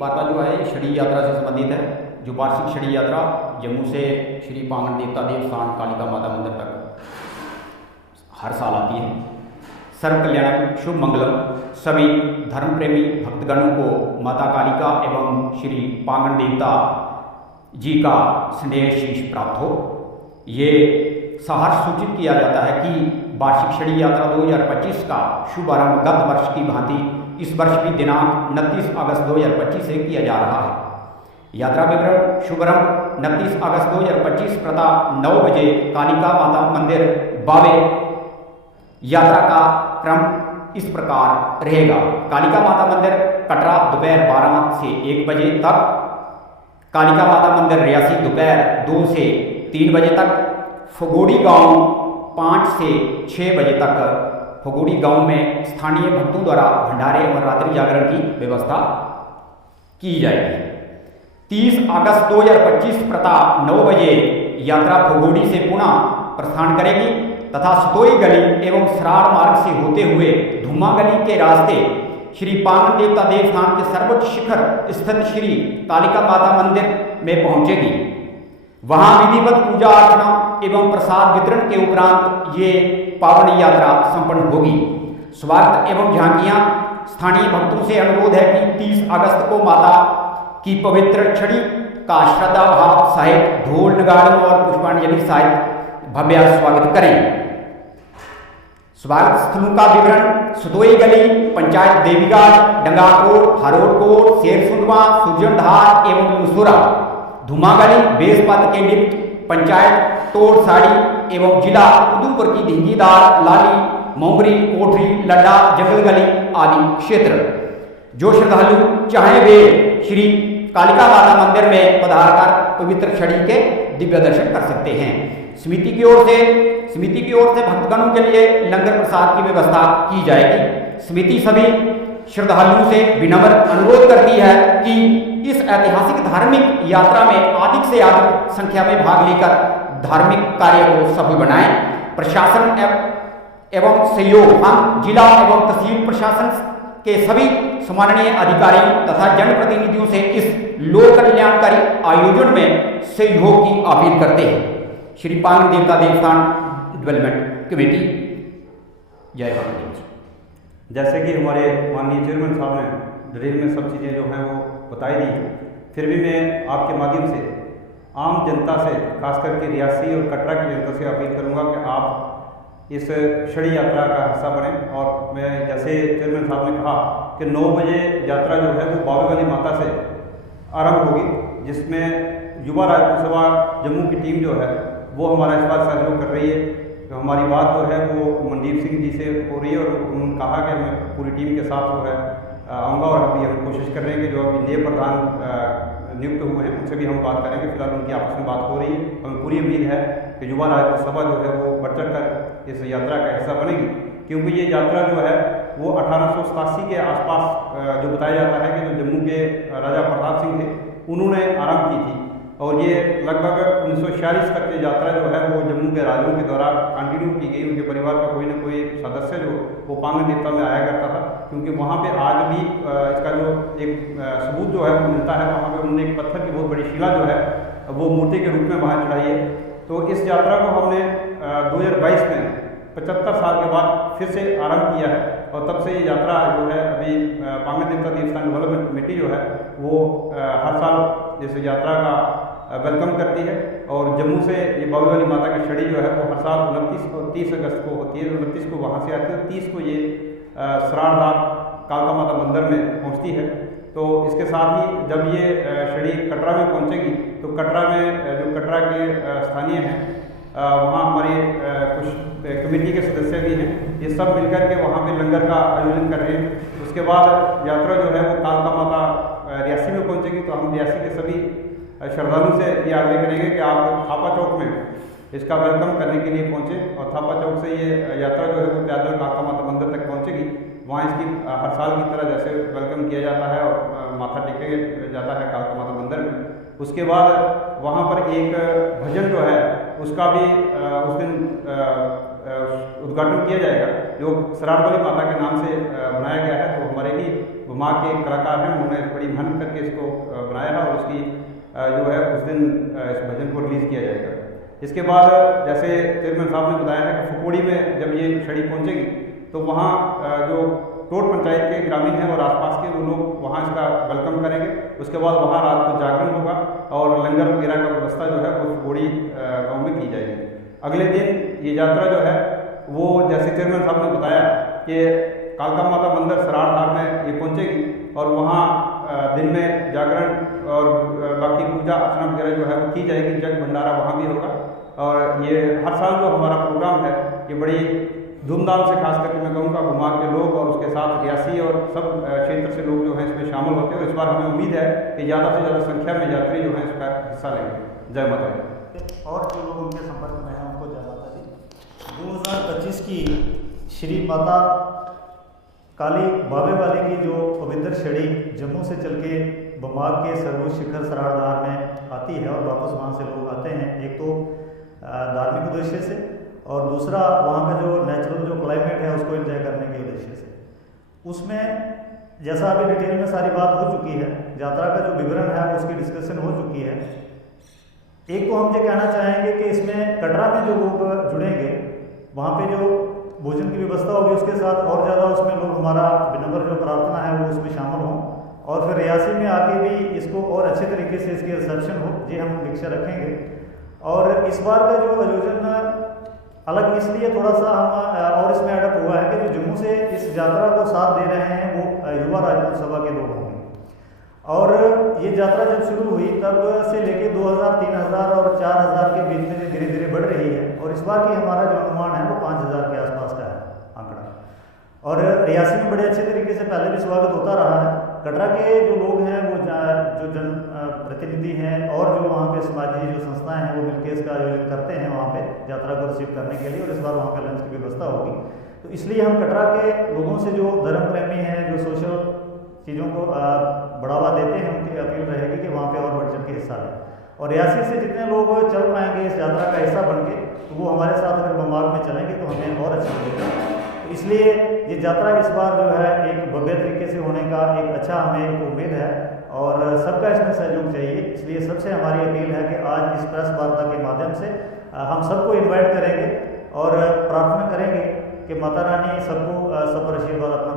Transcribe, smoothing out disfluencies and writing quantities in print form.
वार्ता जो है छड़ी यात्रा से संबंधित है, जो वार्षिक छड़ी यात्रा जम्मू से श्री पांगण देवता देवस्थान कालिका माता मंदिर तक हर साल आती है। सर्व कल्याण शुभ मंगलम सभी धर्म प्रेमी भक्तगणों को माता कालिका एवं श्री पांगण देवता जी का स्नेह शीश प्राप्त हो। ये सहर्ष सूचित किया जाता है कि वार्षिक छड़ी यात्रा 2025 का शुभारंभ गत वर्ष की भांति इस वर्ष भी दिनांक 29 अगस्त 2025 से किया जा रहा है। यात्रा विवरण शुभारंभ 29 अगस्त 2025 प्रातः 9 बजे कालिका माता मंदिर बावे। यात्रा का क्रम इस प्रकार रहेगा। कालिका माता मंदिर कटरा दोपहर 12 से 1 बजे तक, कालिका माता मंदिर रियासी दोपहर 2 से 3 बजे तक, फगोड़ी गांव 5 से 6 बजे तक। फगोड़ी गांव में स्थानीय भक्तों द्वारा भंडारे और रात्रि जागरण की व्यवस्था की जाएगी। 30 अगस्त 2025 प्रातः 9 बजे यात्रा फगोड़ी से पुनः प्रस्थान करेगी तथा सतोई गली एवं सराड़ मार्ग से होते हुए धुमा गली के रास्ते श्री पांगण देवता देवस्थान के सर्वोच्च शिखर स्थित श्री कालिका माता मंदिर में पहुंचेगी। वहां विधिवत पूजा अर्चना एवं प्रसाद वितरण के उपरांत ये पावन यात्रा संपन्न होगी। स्वागत एवं झांकियां स्थानीय भक्तों से अनुरोध है कि 30 अगस्त को माता की पवित्र छड़ी का श्रद्धा भाव सहित ढोल नगाड़ों और पुष्पांजलि सहित भव्य स्वागत करें। स्वागत स्थलों का विवरण सतोई गली, पंचायत देवीगढ़, डंगाकोट, हरोड़कोट, शेरसुंडवा, सुरजनधार एवं मुसूरा, धुमा गली, बेसपत के निकट, पंचायत तोड़साड़ी एवं जिला उधमपुर की ढिंगीदार, लाली, मोमरी, कोठरी, लड्डा, जंगल गली आदि क्षेत्र। जो श्रद्धालु चाहे वे श्री कालिका माता मंदिर में पधार कर पवित्र छड़ी के दिव्य दर्शन कर सकते हैं। समिति की ओर से भक्तगणों के लिए लंगर प्रसाद की व्यवस्था की जाएगी। समिति सभी श्रद्धालुओं से विनम्र अनुरोध करती है कि इस ऐतिहासिक धार्मिक यात्रा में अधिक से अधिक संख्या में भाग लेकर धार्मिक कार्य को सफल बनाएं। प्रशासन एवं सहयोग हम जिला एवं तहसील प्रशासन के सभी सम्माननीय अधिकारियों तथा जनप्रतिनिधियों से इस लोक कल्याणकारी आयोजन में सहयोग की अपील करते हैं। श्री पांगण देवता देवस्थान डेवलपमेंट कमेटी। जय पांगण। जैसे कि हमारे माननीय चेयरमैन साहब ने डिटेल में सब चीज़ें जो हैं वो बताई दी, फिर भी मैं आपके माध्यम से आम जनता से, खास करके रियासी और कटरा की जनता से अपील करूंगा कि आप इस छड़ी यात्रा का हिस्सा बने। और मैं जैसे चेयरमैन साहब ने कहा कि 9 बजे यात्रा जो है वो बावे वाली माता से आरंभ होगी, जिसमें युवा राजपूत सभा जम्मू की टीम जो है वो हमारा इस बात सहयोग कर रही है। तो हमारी बात जो है वो मनदीप सिंह जी से हो रही है और उन्होंने कहा कि मैं पूरी टीम के साथ जो है आऊँगा और अभी हम कोशिश कर रहे हैं कि जो अभी नए प्रधान नियुक्त हुए हैं उनसे भी हम बात करेंगे। फिलहाल उनकी आपस में बात हो रही है। हमें पूरी उम्मीद है कि युवा राजपूत सभा जो है वो बढ़ चढ़ कर इस यात्रा का हिस्सा बनेगी, क्योंकि ये यात्रा जो है वो 1887 के आसपास जो बताया जाता है कि जो जम्मू के राजा प्रताप सिंह थे उन्होंने आरंभ की थी और ये लगभग 1946 तक की यात्रा जो है वो जम्मू के राजाओं के द्वारा कंटिन्यू की गई। उनके परिवार का कोई ना कोई सदस्य जो वो पांगण देवता में आया करता था, क्योंकि वहाँ पे आज भी इसका जो एक सबूत जो है वो मिलता है। वहाँ पे उन्होंने एक पत्थर की बहुत बड़ी शिला जो है वो मूर्ति के रूप में वहाँ चढ़ाई है। तो इस यात्रा को हमने 2022 में 75 साल के बाद फिर से आरंभ किया है और तब से ये यात्रा जो है अभी पांगण देवता देवस्थान डेवलपमेंट कमेटी जो है वो हर साल इस यात्रा का वेलकम करती है। और जम्मू से ये बावे वाली माता की छड़ी जो है वो हर साल 29 और 30 अगस्त को होती है। 29 को वहाँ से आती है और 30 को ये सराड़धार कालिका माता मंदिर में पहुँचती है। तो इसके साथ ही जब ये छड़ी कटरा में पहुँचेगी तो कटरा में जो कटरा के स्थानीय हैं वहाँ हमारे कुछ कमेटी के सदस्य भी हैं, ये सब मिलकर के वहाँ पे लंगर का आयोजन कर रहे हैं। उसके बाद यात्रा जो है वो कालिका माता रियासी में पहुँचेगी। तो हम रियासी के सभी श्रद्धालुओं से ये आग्रह करेंगे कि आप थापा चौक में इसका वेलकम करने के लिए पहुँचे और थापा चौक से ये यात्रा जो है वो पैदल कालिका माता मंदिर तक पहुँचेगी। वहाँ इसकी हर साल की तरह जैसे वेलकम किया जाता है और माथा टेके जाता है कालिका माता मंदिर में। उसके बाद वहाँ पर एक भजन जो है उसका भी उस दिन उद्घाटन किया जाएगा, जो सराड़वाली माता के नाम से बनाया गया है। तो हमारे ही वहाँ के कलाकार हैं, उन्होंने बड़ी मेहनत करके इसको उसकी जो है उस दिन इस भजन को रिलीज़ किया जाएगा। इसके बाद जैसे चेयरमैन साहब ने बताया है कि फुकोड़ी में जब ये छड़ी पहुंचेगी तो वहाँ जो टोट पंचायत के ग्रामीण हैं और आसपास के वो लोग वहाँ इसका वेलकम करेंगे। उसके बाद वहाँ रात को जागरण होगा और लंगर वगैरह का व्यवस्था जो है वो फुकोड़ी गाँव में की जाएगी। अगले दिन ये यात्रा जो है वो जैसे चेयरमैन साहब ने बताया कि कालका माता मंदिर सराड़ धार में ये पहुँचेगी और वहाँ दिन में जागरण और बाकी पूजा अर्चना वगैरह जो है वो की जाएगी। जग भंडारा वहाँ भी होगा और ये हर साल जो हमारा प्रोग्राम है ये बड़ी धूमधाम से, खास करके मैं कहूँगा घुमार के लोग और उसके साथ रियासी और सब क्षेत्र से लोग जो हैं इसमें शामिल होते हैं। और इस बार हमें उम्मीद है कि ज़्यादा से ज़्यादा संख्या में यात्री जो हैं इसका हिस्सा लेंगे। जय माता दी। और जो लोग उनके संपर्क में हैं उनको जय माता दी। 2025 की श्री माता काली बाबे वाले की जो पवित्र छड़ी जम्मू से चल के बमाग के सर्वोच्च शिखर सराड़धार में आती है और वापस वहाँ से लोग आते हैं, एक तो धार्मिक उद्देश्य से और दूसरा वहाँ का जो नेचुरल जो क्लाइमेट है उसको एंजॉय करने के उद्देश्य से। उसमें जैसा अभी डिटेल में सारी बात हो चुकी है, यात्रा का जो विवरण है उसकी डिस्कशन हो चुकी है। एक तो हम ये कहना चाहेंगे कि इसमें कटरा में जो लोग जुड़ेंगे वहाँ पे जो भोजन की व्यवस्था होगी उसके साथ और ज़्यादा उसमें लोग हमारा विनम्र जो प्रार्थना है वो उसमें शामिल हों और फिर रियासी में आके भी इसको और अच्छे तरीके से इसकी रिसेप्शन हो, ये हम अपेक्षा रखेंगे। और इस बार का जो आयोजन अलग इसलिए थोड़ा सा हम और इसमें एडप्ट हुआ है कि जो जम्मू से इस यात्रा को साथ दे रहे हैं वो युवा राजपूत सभा के लोग होंगे। और ये यात्रा जब शुरू हुई तब से लेके 2000, 3000 और 4000 के बीच में धीरे धीरे बढ़ रही है और इस बार की हमारा जो अनुमान है वो 5000 के आसपास का है आंकड़ा। और रियासी में बड़े अच्छे तरीके से पहले भी स्वागत होता रहा है। कटरा के जो लोग हैं वो जो जन प्रतिनिधि हैं और जो वहाँ पे समाजी जो संस्थाएं हैं वो मिलकर इसका आयोजन करते हैं वहाँ पे यात्रा को रिसीव करने के लिए और इस बार वहाँ पे लंच की व्यवस्था होगी। तो इसलिए हम कटरा के लोगों से जो धर्म प्रेमी हैं, जो सोशल चीज़ों को बढ़ावा देते हैं, उनकी अपील रहेगी कि वहाँ पे और बढ़ चढ़ के हिस्सा लें। और रियासी से जितने लोग चल पाएंगे इस यात्रा का हिस्सा बन के तो वो हमारे साथ अगर बमाग में चलेंगे तो हमें और अच्छा लगेगा। तो इसलिए ये यात्रा इस बार जो है एक भव्य तरीके से होने का एक अच्छा हमें एक उम्मीद है और सबका इसमें सहयोग चाहिए। इसलिए सबसे हमारी अपील है कि आज इस प्रेस वार्ता के माध्यम से हम सबको इन्वाइट करेंगे और प्रार्थना करेंगे कि माता रानी सबको सब पर आशीर्वाद अपना